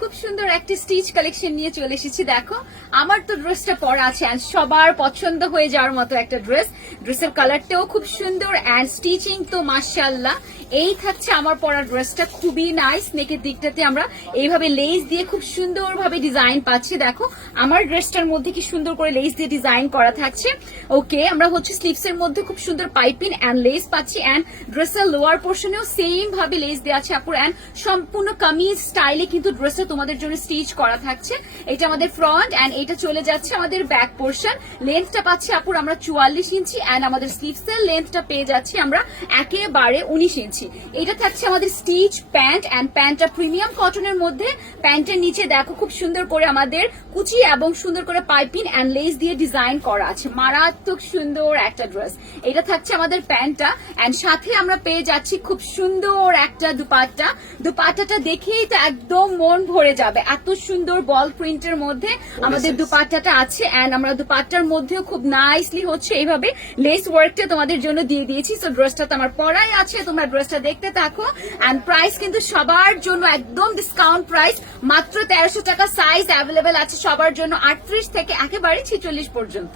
খুব সুন্দর একটা স্টিচ কালেকশন নিয়ে চলে এসেছি। দেখো আমার তো ড্রেসটা পরা আছে এন্ড সবার পছন্দ হয়ে যাওয়ার মতো একটা ড্রেস। ড্রেসের কালারটাও খুব সুন্দর এন্ড স্টিচিং তো মাশাআল্লাহ। এই থাকছে আমার পরা ড্রেসটা, খুবই নাইস। নেকের দিকটাতে আমরা এইভাবে লেস দিয়ে খুব সুন্দরভাবে ডিজাইন পাচ্ছি। দেখো আমার ড্রেসটার মধ্যে কি সুন্দর করে লেস দিয়ে ডিজাইন করা থাকছে। ওকে, আমরা হচ্ছে স্লিভস এর মধ্যে খুব সুন্দর পাইপিং এন্ড লেস পাচ্ছি এন্ড ড্রেসের লোয়ার পোর্শনেও সেম ভাবে লেস দেওয়া আছে আপুর এন্ড সম্পূর্ণ কামিজ স্টাইলে কিন্তু ড্রেসটা তোমাদের জন্য স্টিচ করা থাকছে। এটা আমাদের ফ্রন্ট এন্ড এটা চলে যাচ্ছে আমাদের ব্যাক পোর্শন। লেন্থটা পাচ্ছি আপুর আমরা 44 ইঞ্চি এন্ড আমাদের স্লিভস এর লেন্থটা পেয়ে যাচ্ছি আমরা একেবারে 19 ইঞ্চি। এটা থাকছে আমাদের স্টিচ প্যান্ট এন্ড প্যান্টটা প্রিমিয়াম কটনের মধ্যে। প্যান্টের নিচে দেখো খুব সুন্দর করে আমাদের কুচি এবং সুন্দর করে পাইপিং এন্ড লেস দিয়ে ডিজাইন করা আছে। মারাত্মক সুন্দর একটা ড্রেস। এটা থাকছে আমাদের প্যান্টটা এন্ড সাথে আমরা পেয়ে যাচ্ছি খুব সুন্দর একটা দুপাট্টা। দুপাট্টাটা দেখেই তো একদম মন ভরে যাবে, এত সুন্দর বল প্রিন্টের মধ্যে আমাদের দুপাট্টাটা আছে এন্ড আমরা দুপাট্টার মধ্যেও খুব নাইসলি হচ্ছে এইভাবে লেস ওয়ার্কটা তোমাদের জন্য দিয়ে দিয়েছি। সো ড্রেসটা তো আমার পরাই আছে, তোমরা ড্রেসটা দেখতে থাকো এন্ড প্রাইস কিন্তু সবার জন্য একদম ডিসকাউন্ট প্রাইস, মাত্র 1300 টাকা। সাইজ অ্যাভেলেবেল আছে সবার জন্য 38 থেকে একেবারে 46 পর্যন্ত।